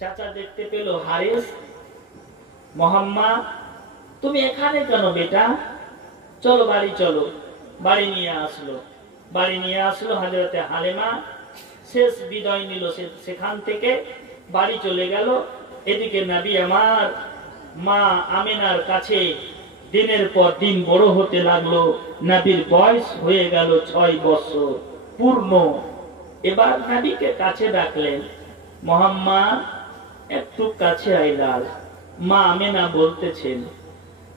চাচা দেখতে পেল, হারিস, মোহাম্মদ তুমি এখানে কেন বেটা? চলো বাড়ি চলো। বাড়ি নিয়ে আসলো হযরতে হালিমা। শেষ বিদায় নিল সেখান থেকে, বাড়ি চলে গেল। এদিকে নবী আমার মা আমিনার কাছে দিনের পর দিন বড় হতে লাগলো। নবীর বয়স হয়ে গেল 6 বছর পূর্ণ। এবার নবীকে কাছে ডাকলেন, মোহাম্মদ একটু কাছে আইলাল। মা আমিনা বলতেছেন,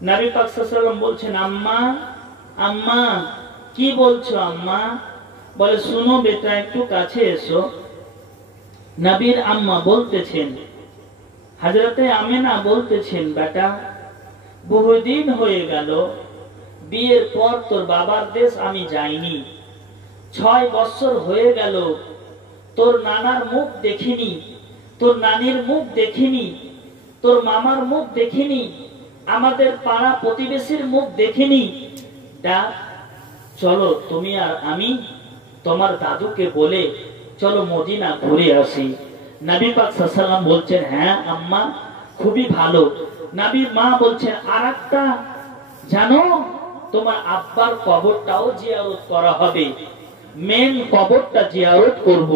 নবী পাক সাল্লাল্লাহু আলাইহি ওয়াসাল্লাম বলছেন, আম্মা আম্মা কি বলছো আম্মা? বলে, শুনো বেটা, একটু কাছে এসো। নবীর আম্মা বলতেছেন, হযরতে আমিনা বলতেছেন, বেটা বহুদিন হয়ে গেল, বিয়ের পর তোর বাবার দেশ আমি যাইনি। 6 বছর হয়ে গেল, তোর নানার মুখ দেখিনি, তোর নানির মুখ দেখিনি, তোর মামার মুখ দেখিনি, আমাদের পাড়া প্রতিবেশীর মুখ দেখিনি। ডাক, চলো তুমি আর আমি তোমার দাদুকে বলে চলো মদিনা ঘুরে আসি। নবী পাক সাল্লাল্লাহু আলাইহি ওয়াসাল্লাম বলছেন, হ্যাঁ আম্মা, খুবই ভালো। নবীর মা বলছেন, আরেকটা জানো, তোমার আব্বার কবরটাও জিয়ারত করা হবে। মেন কবরটা জিয়ারত করব,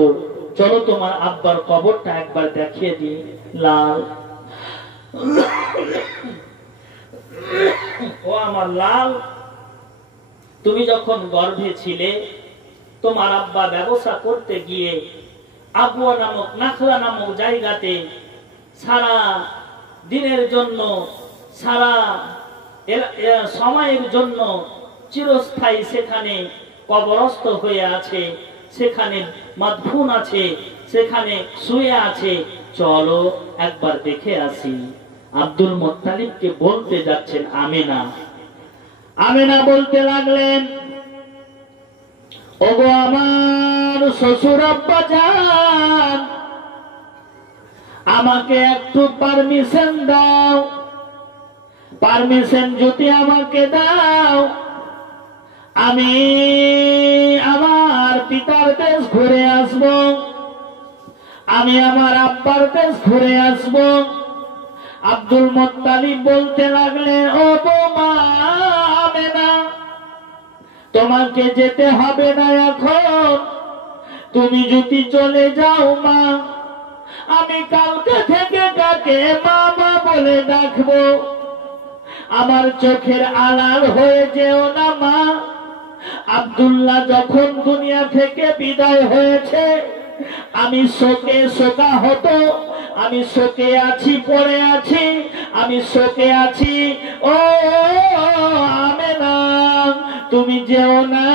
চলো তোমার আব্বার কবরটা একবার দেখিয়ে দিই। লাল, ও আমার লাল, তুমি যখন গর্ভে ছিলে, তোমার আব্বা ব্যবসা করতে গিয়ে আবুয়া নামক নাখলা নামক জায়গাতে সারা দিনের জন্য, সারা সময়ের জন্য চিরস্থায়ী সেখানে কবরস্থ হয়ে আছে, সেখানে মাদফুন আছে, সেখানে শুয়ে আছে, চলো একবার দেখে আসি। আব্দুল মুত্তালিবকে বলতে যাচ্ছেন আমিনা। আমিনা বলতে লাগলেন, ওগো আমার শ্বশুর আব্বা জান, আমাকে একটু পারমিশন দাও। পারমিশন যদি আমাকে দাও, আমি আমার পিতার দেশ ঘুরে আসব, আমি আমার আব্বার দেশ ঘুরে আসব। আব্দুল মুত্তালিব বলতে লাগলেন, ও বৌমা আমিনা, তোমাকে যেতে হবে না এখন, তুমি যদি চলে যাও মা, আমি কালকে থেকে তাকে মামা বলে ডাকবো। আমার চোখের আড়াল হয়ে যেও না মা। আব্দুল্লাহ যখন দুনিয়া থেকে বিদায় হয়েছে, আমি শোকে শোকাহত, আমি শোকে আছি, পড়ে আছি, আমি শোকে আছি। ও আমিনা, তুমি যেও না।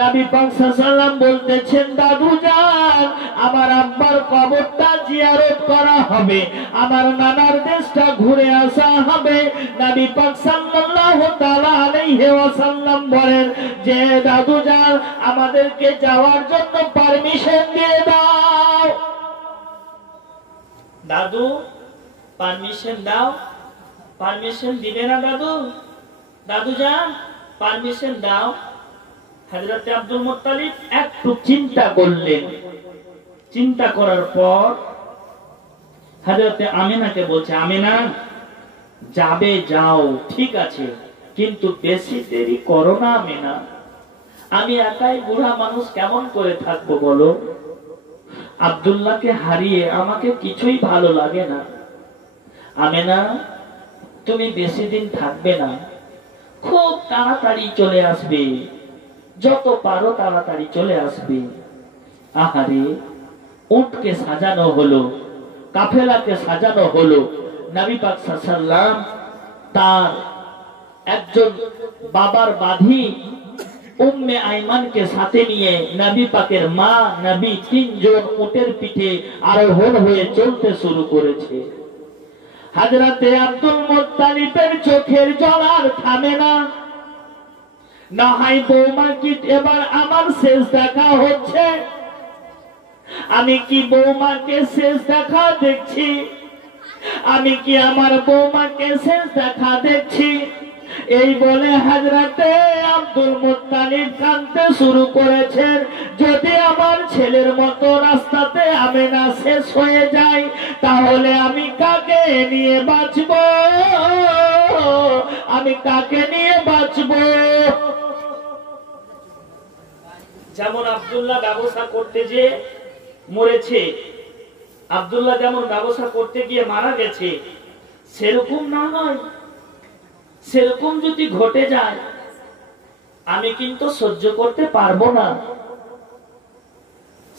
নবী পাক সাল্লাল্লাহু আলাইহি ওয়াসাল্লাম বলতেছেন, দাদু জান, আমার আব্বার কবরটা জিয়ারত করা হবে, আমার নানার দেশটা ঘুরে আসা হবে। নবী পাক সাল্লাল্লাহু তাআলা আলাইহি ওয়াসাল্লাম বলেন যে, দাদু জান, আমাদেরকে যাওয়ার জন্য পারমিশন দিয়ে দাও। দাদু পারমিশন দাও। পারমিশন দিবে না দাদু? দাদু জান পারমিশন দাও। হযরত আব্দুল মুত্তালিব একটু চিন্তা করলেন। চিন্তা করার পর হযরত আমিনাকে বলছে, আমিনা যাবে যাও, ঠিক আছে, কিন্তু বেশি দেরি করো না আমিনা। আমি একাই বুড়া মানুষ কেমন করে থাকবো বলো? আব্দুল্লাহকে হারিয়ে আমাকে কিছুই ভালো লাগে না। আমিনা তুমি বেশি দিন থাকবে না, খুব তাড়াতাড়ি চলে আসবে, যত পারো তাড়াতাড়ি চলে আসবে। আহারে, উটকে সাজানো হলো, কাফেলাকে সাজানো হলো। নবী পাক সাল্লাল্লাহু আলাইহি ওয়াসাল্লাম তার একজন বাবার বাঁধি উম্মে আইমানকে সাথে নিয়ে নবী পাকের মা নবী 3 জন উটের পিঠে আরোহণ হয়ে চলতে শুরু করেছে। হযরতে আব্দুল মুত্তালিবের চোখের জল আর থামে না। না হয় বৌমা কি এবার আমার শেষ দেখা হচ্ছে? আমি কি বৌমাকে শেষ দেখা দেখছি? আমি কি আমার বৌমাকে শেষ দেখা দেখছি? এই বলে হযরতে আব্দুল মুত্তালিব কাঁদতে শুরু করেছেন, যদি আমার ছেলের মতো রাস্তাতে আমেনা শেষ হয়ে যায় তাহলে আমি কাকে নিয়ে বাঁচব, আমি কাকে নিয়ে বাঁচব। যেমন আব্দুল্লাহ ব্যবসা করতে যে মরেছে, আব্দুল্লাহ যেমন ব্যবসা করতে গিয়ে মারা গেছে, সেরকম না হয়, সেরকম যদি ঘটে যায় আমি কিন্তু সহ্য করতে পারবো না।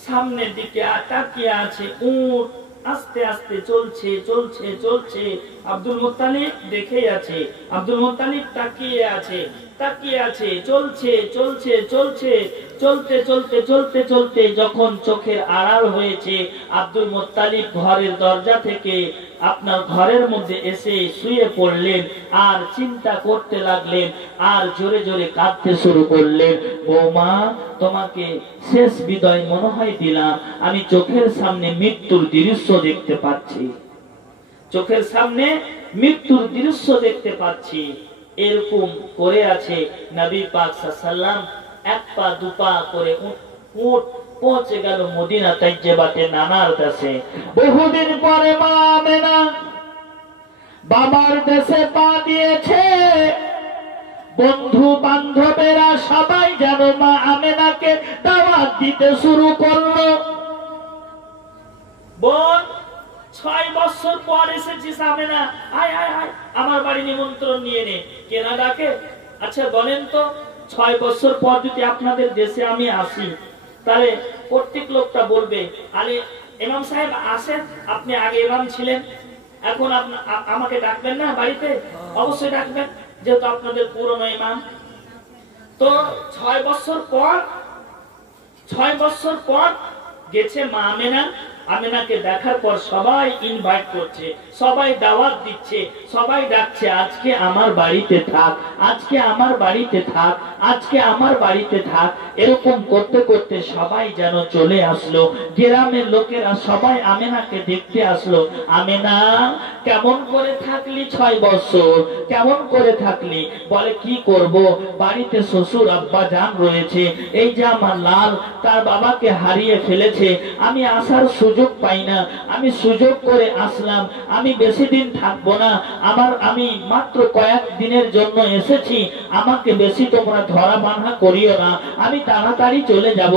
সামনের দিকে তাকিয়ে আছে উট, আস্তে আস্তে চলছে চলছে চলছে, আব্দুল মুত্তালিব দেখেই আছে, আব্দুল মুত্তালিব তাকিয়ে আছে তাকিয়ে আছে, চলছে চলছে চলছে, চলতে চলতে চলতে চলতে যখন চোখের আড়াল হয়েছে, আব্দুল মুত্তালিব ঘরের দরজা থেকে আপনার ঘরের মধ্যে এসে শুয়ে পড়লেন আর চিন্তা করতে লাগলেন আর জোরে জোরে কাঁদতে শুরু করলেন, বৌমা তোমাকে শেষ বিদায় মনে হয় দিলাম, আমি চোখের সামনে মৃত্যুর দৃশ্য দেখতে পাচ্ছি, চোখের সামনে মৃত্যুর দৃশ্য দেখতে পাচ্ছি। এরকম করে আছে নবী পাক সাল্লাল্লাহু আলাইহি ওয়াসাল্লাম, এক পা দুপা করে উট পৌঁছে গেল মদিনা তাইয়্যিবাতে নানার দেশে। বহুদিন পরে মা আমেনা বাবার দেশে পা দিয়েছে। বন্ধু বান্ধবেরা সবাই যেন মা আমেনাকে দাওয়াত দিতে শুরু করলো। বোন 6 বছর পর এসেছিস আমেনা, আয় আয় আয় আমার বাড়ি নিমন্ত্রণ নিয়ে নে। কেনা ডাকে? আচ্ছা বলেন তো, 6 বছর পর যদি আপনাদের দেশে আমি আসি তাহলে প্রত্যেক লোকটা বলবে, আরে ইমাম সাহেব আসেন, আপনি আগে ইমাম ছিলেন, এখন আমাকে ডাকবেন না বাড়িতে? অবশ্যই ডাকবেন, যেহেতু আপনাদের পুরনো ইমাম। তো 6 বছর পর গেছে মা আমেনা। আমেনাকে দেখার পর সবাই ইনভাইট করছে, সবাই দাওয়াত দিচ্ছে, সবাই ডাকছে, আজকে আমার বাড়িতে থাক, আজকে আমার বাড়িতে থাক, আজকে আমার বাড়িতে থাক। এরকম করতে করতে সবাই যেন চলে আসলো, গ্রামের লোকেরা সবাই আমেনাকে দেখতে আসলো। আমেনা কেমন করে থাকলি 6 বছর, কেমন করে থাকলি? বলে কি করব, বাড়িতে শ্বশুর আব্বা জান রয়েছে, এই যে আমার লাল তার বাবাকে হারিয়ে ফেলেছে, আমি আসার সুযোগ পাই না, আমি সুযোগ করে আসলাম, আমি বেশি দিন থাকবো না, আমি মাত্র কয়েক দিনের জন্য এসেছি, আমাকে বেশি তোমরা ধরা বাঁধা করিও না, আমি তাড়াতাড়ি চলে যাব,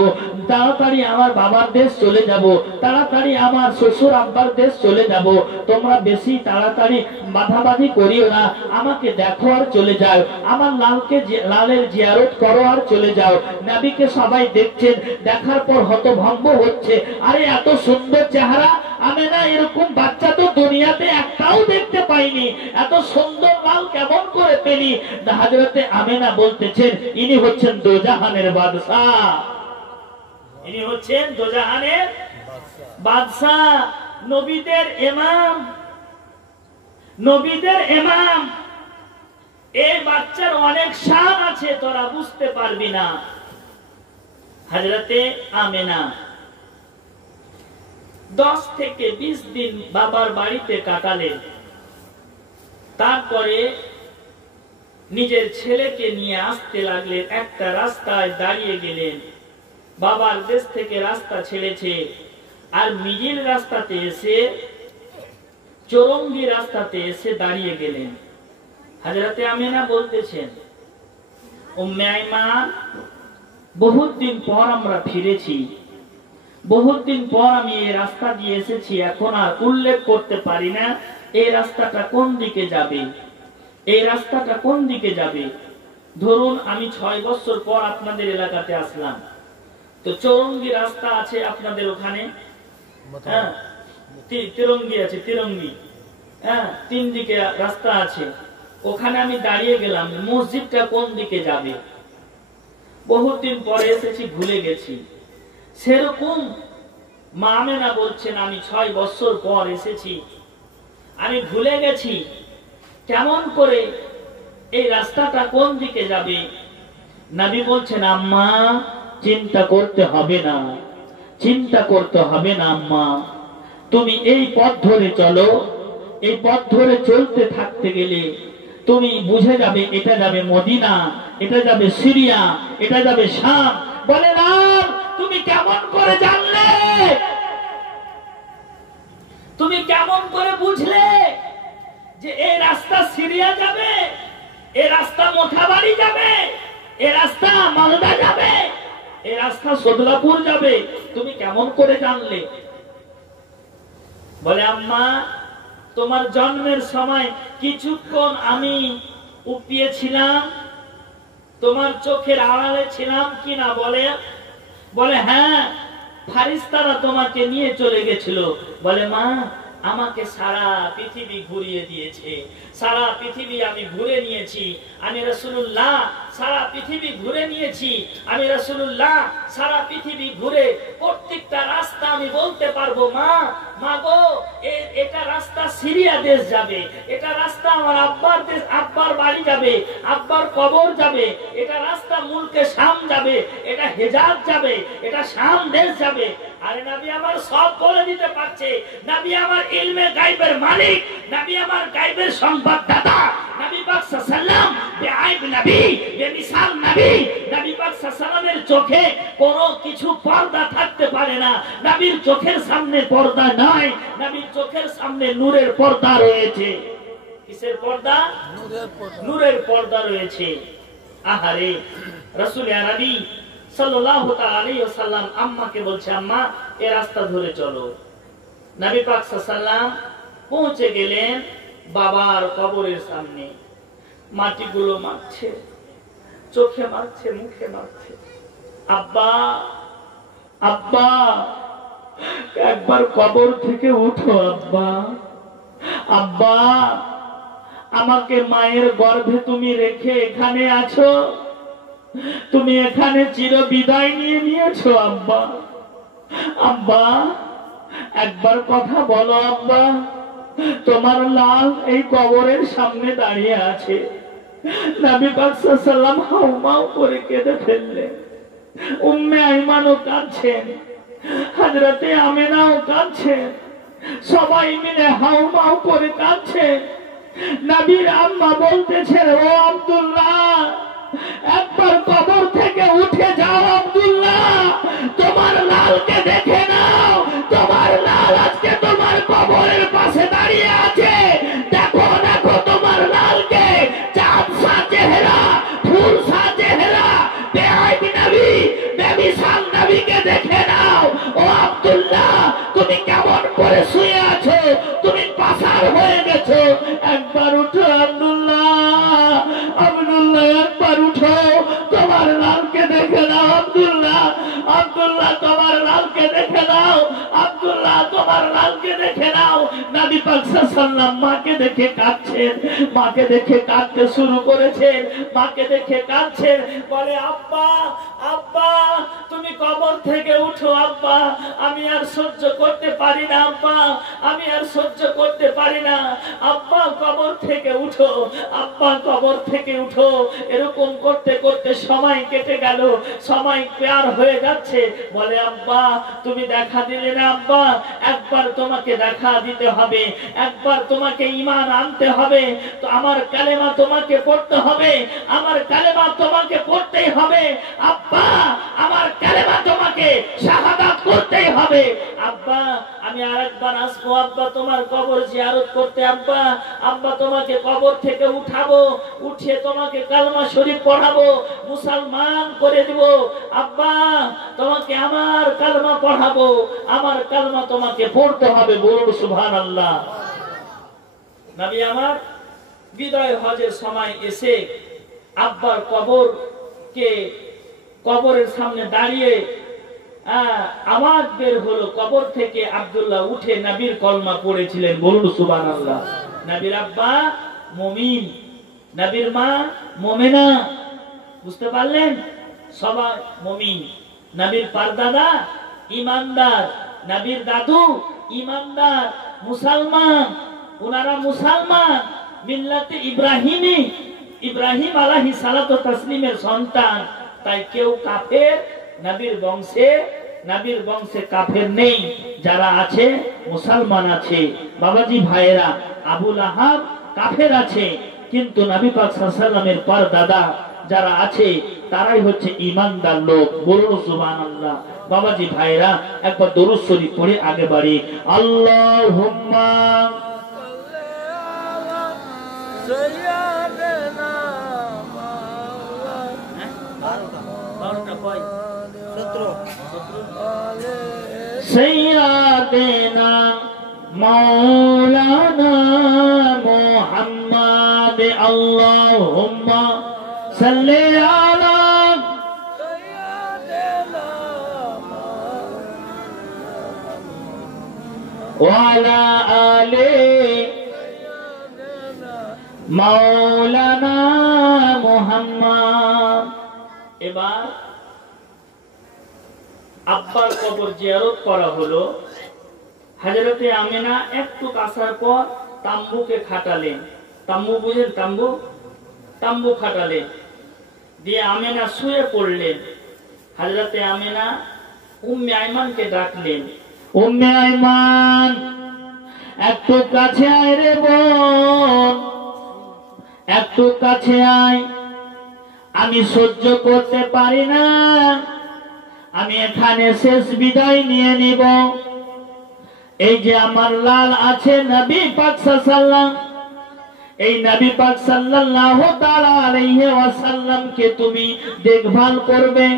তাড়াতাড়ি আমার বাবার দেশ চলে যাব, তাড়াতাড়ি আমার শ্বশুর আব্বার দেশ চলে যাব, তোমরা বেশি তাড়াতাড়ি বাধাবাধি করিও না, আমাকে দেখো আর চলে যাও, আমার লালের জিয়ারত করো আর চলে যাও। নবীকে সবাই দেখছেন, দেখার পর হতভম্ব হচ্ছে, আরে এত সুন্দর চেহারা আমেনা, এরকম বাচ্চা তো দুনিয়াতে একটাও দেখতে পাইনি, এত সুন্দর লাল কেমন করে পেলি? হযরতে আমেনা বলতেছেন, ইনি হচ্ছেন দোজাহানের বাদশাহ, ইনি হচ্ছেন দোজাহানের বাদশাহ, নবীদের ইমাম, নবীদের ইমাম। এই বাচ্চার অনেক শান আছে, তোরা বুঝতে পারবি না। হযরতে আমেনা 10 থেকে 20 দিন বাবার বাড়িতে কাটালেন, তারপরে নিজের ছেলেকে নিয়ে আসতে লাগলেন, একটা রাস্তায় দাঁড়িয়ে গেলেন, বাবার দেশ থেকে রাস্তা ছেড়েছে আর মিডিল রাস্তাতে এসে, চৌরঙ্গি রাস্তাতে এসে দাঁড়িয়ে গেলেন। হযরতে আমেনা বলতেছেন, উম্মে আইমান, বহুত দিন পর আমরা ফিরেছি, বহুত দিন পর আমি এই রাস্তা দিয়ে এসেছি, এখন আর উল্লেখ করতে পারি না এই রাস্তাটা কোন দিকে যাবে, এই রাস্তাটা কোন দিকে যাবে। ধরুন আমি 6 বছর পর আপনাদের এলাকাতে আসলাম, তো চৌরঙ্গি রাস্তা আছে আপনাদের ওখানে, হ্যাঁ তিরঙ্গি আছে, তিরঙ্গি, হ্যাঁ 3 দিকে রাস্তা আছে, ওখানে আমি দাঁড়িয়ে গেলাম, মসজিদটা কোন দিকে যাবে। বহুত দিন পরে এসেছি, ভুলে গেছি। সেরকম মা আমেনা বলছেন, আমি 6 বছর পর এসেছি, আমি ভুলে গেছি কেমন করে এই রাস্তাটা কোন দিকে যাবে। নবী বলছেন, আম্মা চিন্তা করতে হবে না, চিন্তা করতে হবে না আম্মা, তুমি এই পথ ধরে চলো, এই পথ ধরে চলতে থাকতে গেলে তুমি বুঝে যাবে এটা যাবে মদিনা, এটা যাবে সিরিয়া, এটা যাবে শাম। বলে না, তুমি কেমন করে জানলে? তুমি কেমন করে বুঝলে যে এই রাস্তা সিরিয়া যাবে, এই রাস্তা মোথাবাড়ি যাবে, এই রাস্তা মালদা যাবে, এই রাস্তা সদলাপুর যাবে? তুমি কেমন করে জানলে? বলে আম্মা, তোমার জন্মের সময় কিছুক্ষণ আমি উপিয়েছিলাম, তোমার চোখের আড়ালে ছিলাম কিনা? বলে হ্যাঁ, ফারিস্তারা তোমাকে নিয়ে চলে গেছিল। বলে মা, আমাকে সারা পৃথিবী ঘুরিয়ে দিয়েছে, সারা পৃথিবী আমি ঘুরে নিয়েছি, আমি রাসূলুল্লাহ সারা পৃথিবী ঘুরে নিয়েছি, আমি রাসূলুল্লাহ সারা পৃথিবী ঘুরে প্রত্যেকটা রাস্তা আমি বলতে পারবো। মা গো, এটা রাস্তা সিরিয়া দেশ যাবে, এটা রাস্তা আমার আব্বার দেশ, আব্বার বাড়ি যাবে, আব্বার কবর যাবে, এটা রাস্তা মুলকে শাম যাবে, এটা হেজাজ যাবে, এটা শাম দেশ যাবে। আরে নবী আমার সব বলে দিতে পারছে। নবী আমার ইলমে গায়বের মালিক, নবী আমার গায়বের সংবাদদাতা, নবী পাক সাল্লাল্লাহু আলাইহি ওয়াসাল্লাম বেআইব নবী, বেমিসাল নবী। নবী পাক সাল্লাল্লাহু আলাইহি ওয়াসাল্লামের চোখে কোনো কিছু পর্দা থাকতে পারে না। নবীর চোখের সামনে পর্দা নাই, নবীর চোখের সামনে নূরের পর্দা রয়েছে। কিসের পর্দা? নূরের পর্দা রয়েছে। আহারে, রাসূল আরবি সাল্লাল্লাহু তাআলা আলাইহি ওয়াসাল্লাম আম্মাকে বলছে, আম্মা এই রাস্তা ধরে চলো। নবী পাক সাল্লাল্লাহু আলাইহি ওয়াসাল্লাম পৌঁছে গেলেন বাবার কবরের সামনে। মাটিগুলো মারছে, চোখে মারছে, মুখে মারছে। আব্বা, আব্বা, একবার কবর থেকে উঠো আব্বা, আব্বা, আমাকে মায়ের গর্ভে তুমি রেখে এখানে আছো, তুমি এখানে চির বিদায় নিয়ে নিয়েছো আব্বা, আব্বা, একবার কথা বলো আব্বা, তোমার লাল এই কবরের সামনে দাঁড়িয়ে আছে। নবী পাক সাল্লাল্লাহু আলাইহি ওয়াসাল্লাম হাউমাউ করে কেঁদে ফেললেন। উম্মে আইমানও কাঁদছেন, হযরতে আমেনাও কাঁদছেন, সবাই মিলে হাউমাউ করে কাঁদছেন। নবীর আম্মা বলতেছেন, ও আব্দুল্লাহ, একবার কবর থেকে উঠে যাও আব্দুল্লাহ, তোমার লালকে দেখে নাও, তোমার লাল আজকে তোমার কবরের পাশে দাঁড়িয়ে আছে। দেখো দেখো তোমার লালকে, চাঁদ সা চেহারা, ফুল সা চেহারা, বেআইব নবী, বেমিসাল নবীকে দেখে নাও। ও আব্দুল্লাহ, তুমি কেমন করে শুয়ে আছো? তুমি পাসার হয়ে গেছো। একবার উঠো আব্দুল্লাহ, আব্দুল্লাহ একবার উঠো, তোমার লালকে দেখে নাও আব্দুল্লাহ, আব্দুল্লাহ তোমার লালকে দেখে নাও, আব্দুল্লাহ তোমার লালকে দেখে নাও। নবী পাক সাল্লাল্লাহু আলাইহি ওয়াসাল্লাম মাকে দেখে কাঁদছেন, মাকে দেখে কাঁদতে শুরু করেছেন, মাকে দেখে কাঁদছেন। বলে আব্বা, আব্বা, তুমি কবর থেকে উঠো আব্বা, আমি আর সহ্য করতে পারি না আব্বা, আমি আর সহ্য করতে পারি না আব্বা, কবর থেকে উঠো আব্বা, কবর থেকে উঠো। এরকম করতে করতে সময় কেটে গেল, সময় পার হয়ে যাচ্ছে। বলে আব্বা, তুমি দেখা দিলে না আব্বা, একবার তোমাকে দেখা দিতে হবে, একবার তোমাকে ঈমান আনতে হবে, তো আমার কালেমা তোমাকে পড়তে হবে, আমার কালেমা তোমাকে পড়তেই হবে আব্বা, আমার কালেমা তোমাকে শাহাদাত করতেই হবে আব্বা। আমি আরেকবার আসবো আব্বা তোমার কবর জিয়ারত করতে আব্বা, আব্বা তোমাকে কবর থেকে উঠাবো, উঠিয়ে তোমাকে কালমা শরীফ পড়াবো, মুসলমান করে দিব আব্বা, তোমাকে আমার কালমা পড়াবো, আমার কালমা তোমাকে পড়তে হবে। বলুন সুবহানাল্লাহ। নবী আমার বিদায় হজের সময় এসে আব্বার কবরের সামনে দাঁড়িয়ে আওয়াজ বের হলো, কবর থেকে আব্দুল্লাহ উঠে নবীর কলমা পড়েছিলেন। বলুন সুবহানাল্লাহ। নবীর আব্বা মুমিন, নবীর মা মুমিনা, বুঝতে পারলেন? সবাই মুমিন। নবীর পরদাদা ঈমানদার, নবীর দাদু ঈমানদার, মুসলমান, ওনারা মুসলমান, মিল্লাতে ইব্রাহিমী, ইব্রাহিম আলাইহিস সালাতু তাসলিমের সন্তান। তাই কেউ কাফের নবীর বংশে কাফের নেই, যারা আছে মুসলমান আছে। বাবাজি ভাইয়েরা, আবু লাহাব কাফের আছে, কিন্তু নবী পাক সাল্লাল্লাহু আলাইহি ওয়াসাল্লামের পরদাদা যারা আছে তারাই হচ্ছে ঈমানদার লোক। বলুন সুবহানাল্লাহ। বাবাজি ভাইরা একবার দরুদ শরীফ পড়ে আগে বাড়ি। আল্লাহুম্মা সাইয়্যিদানা سيدنا مولانا محمد اللهم صل على سيدنا وعلى آل مولانا محمد। এবার আব্বার কবর জিয়ারত করা হলো। হযরতে আমিনা একটু আসার পর তাম্বুকে খাটালেন। তাম্বু বুঝেন? তাম্বু খাটালেন, দিয়ে আমিনা শুয়ে পড়লেন। হযরতে আমিনা উম্মে আইমানকে ডাকলেন, উম্মে আইমান একটু কাছে আয় রে বোন, একটু কাছে আয়, আমি সহ্য করতে পারি না, আমি এখানে শেষ বিদায় নিয়ে নিব। এই যে আমার লাল আছে নবী পাক সাল্লাল্লাহু, এই নবী পাক সাল্লাল্লাহু তাআলা আলাইহি ওয়াসাল্লাম কে তুমি দেখভাল করবে।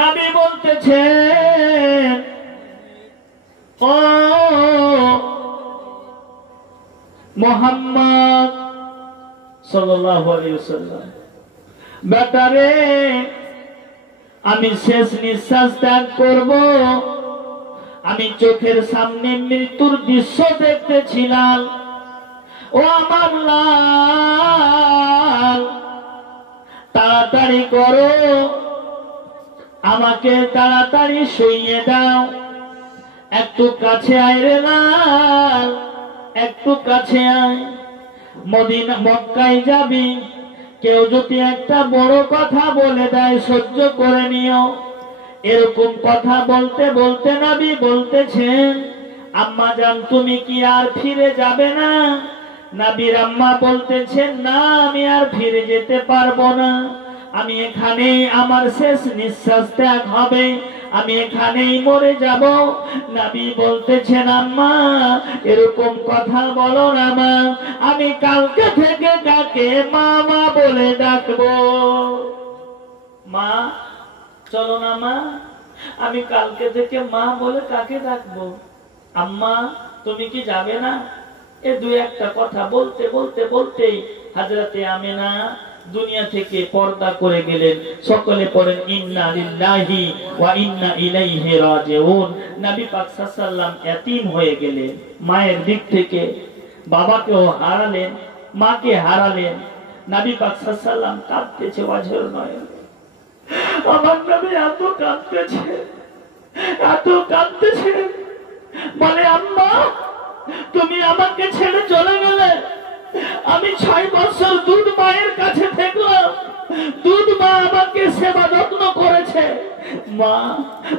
নবী বলতেছেন, ও মুহাম্মদ সাল্লাল্লাহু আলাইহি ওয়াসাল্লাম, বেটারে আমি শেষ নিঃশ্বাস ত্যাগ করব। আমি চোখের সামনে মৃত্যুর দৃশ্য দেখতেছিলাম। ও আমার লাল, তাড়াতাড়ি করো, আমাকে তাড়াতাড়ি শুইয়ে দাও। একটু কাছে আয় রে লাল, একটু কাছে আয়। মদিনা মক্কায় যাবি, কেউ যদি একটা বড় কথা বলে দেয় সহ্য করে নিও। এরকম কথা বলতে বলতে নবী বলতেছেন, আম্মা জান তুমি কি আর ফিরে যাবে না? নবীর আম্মা বলতেছেন, না আমি আর ফিরে যেতে পারবো না, আমি এখানেই আমার শেষ নিঃশ্বাস ত্যাগ হবে, আমি এখানেই মরে যাব। নবী বলতেছেন, আম্মা এরকম কথা বলো না মা, আমি কালকে থেকে কাকে মা মা বলে ডাকবো। মা চলো না মা, আমি কালকে থেকে মা বলে কাকে ডাকবো? আম্মা তুমি কি যাবে না? এ দুই একটা কথা বলতে বলতে বলতেই হযরতে আমিনা দুনিয়া থেকে পর্দা করে গেলেন। সকলে পড়েন ইন্না লিল্লাহি ওয়া ইন্না ইলাইহি রাজিউন। নবী পাক সাল্লাল্লাহু আলাইহি ওয়াসাল্লাম এতিম হয়ে গেলেন, মায়ের দিক থেকে বাবাকেও হারালেন, মাকে হারালেন। নবী পাক সাল্লাল্লাহু আলাইহি ওয়াসাল্লাম কাঁদতেছে ওয়াজের নয়। আমার নবী এত কাঁদতেছে, এত কাঁদতেছে, বলে আম্মা তুমি আমাকে ছেড়ে চলে গেলে, আমি 6 বছর দুধ মায়ের কাছে থাকলাম, দুধ মা আমাকে সেবা যত্ন করেছে, মা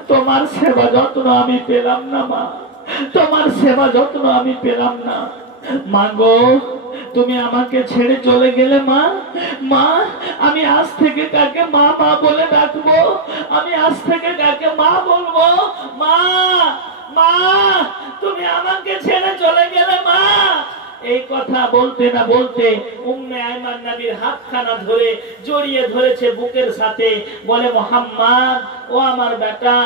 তোমার সেবা যত্ন আমি পেলাম না, মা তোমার সেবা যত্ন আমি পেলাম না। মা গো তুমি আমাকে ছেড়ে চলে গেলে মা, মা আমি আজ থেকে কাকে মা মা বলে ডাকবো? আমি আজ থেকে কাকে মা বলবো? মা মা তুমি আমাকে ছেড়ে চলে গেলে মা। এই কথা বলতে না বলতে উম্মে আইমান নবীর হাতখানা ধরে জড়িয়ে ধরেছে বুকের সাথে, বলে মুহাম্মদ ও আমার বেটা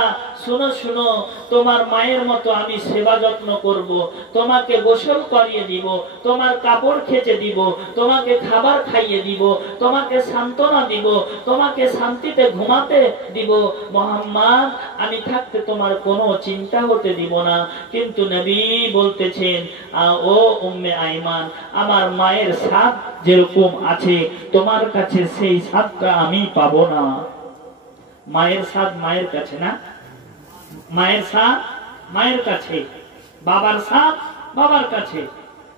শুনো শুনো, তোমার মায়ের মতো আমি সেবা যত্ন করব, তোমাকে গোসল করিয়ে দিব, তোমার কাপড় খেচে দিব, তোমাকে খাবার খাইয়ে দিব, তোমাকে সান্ত্বনা দিব, তোমাকে শান্তিতে ঘুমাতে দিব। মুহাম্মদ আমি থাকতে তোমার কোনো চিন্তা হতে দিব না। কিন্তু নবী বলতেছেন, ও উম্মে আইমান আমার মায়ের স্বাদ যেরকম আছে তোমার কাছে সেই স্বাদটা আমি পাবো না। মায়ের স্বাদ মায়ের কাছে না, মায়ের স্বাদ মায়ের কাছে, বাবার স্বাদ বাবার কাছে।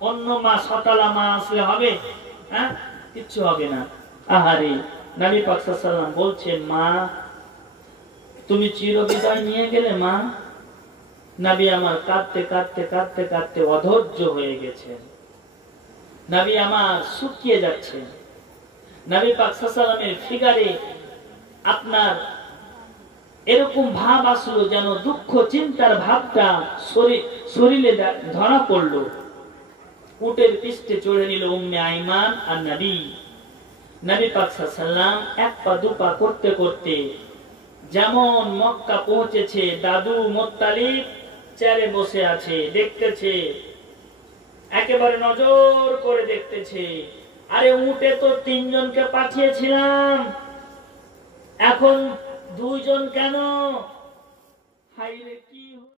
অন্য মা সতালা মা আসলে হবে? হ্যাঁ, কিচ্ছু হবে না। আহারে নবী পাক সাল্লাল্লাহু আলাইহি ওয়াসাল্লাম বলছেন, মা তুমি চিরবিদায় নিয়ে গেলে মা। নবী আমার কাঁদতে কাঁদতে কাঁদতে কাঁদতে অধৈর্য হয়ে গেছেন। নবী আমার শুকিয়ে যাচ্ছে। নবী পাক সাল্লাল্লাহু আলাইহি ওয়াসাল্লামের ফিগারে আপনার এরকম ভাব আসলো যেন দুঃখ চিন্তার ভাবটা শরীরে ধরা পড়লো। উটের পৃষ্ঠে চড়ে নিল উম্মে আইমান আর নবী। নবী পাক সাল্লাল্লাহু আলাইহি ওয়াসাল্লাম এক পা দুপা করতে করতে যেমন মক্কা পৌঁছেছে, দাদু মুত্তালিব চেয়ারে বসে আছে, দেখতেছে, একেবারে নজর করে দেখতেছে। আরে উটে তো 3 জনকে পাঠিয়েছিলাম, এখন 2 জন কেন? হাইরে কি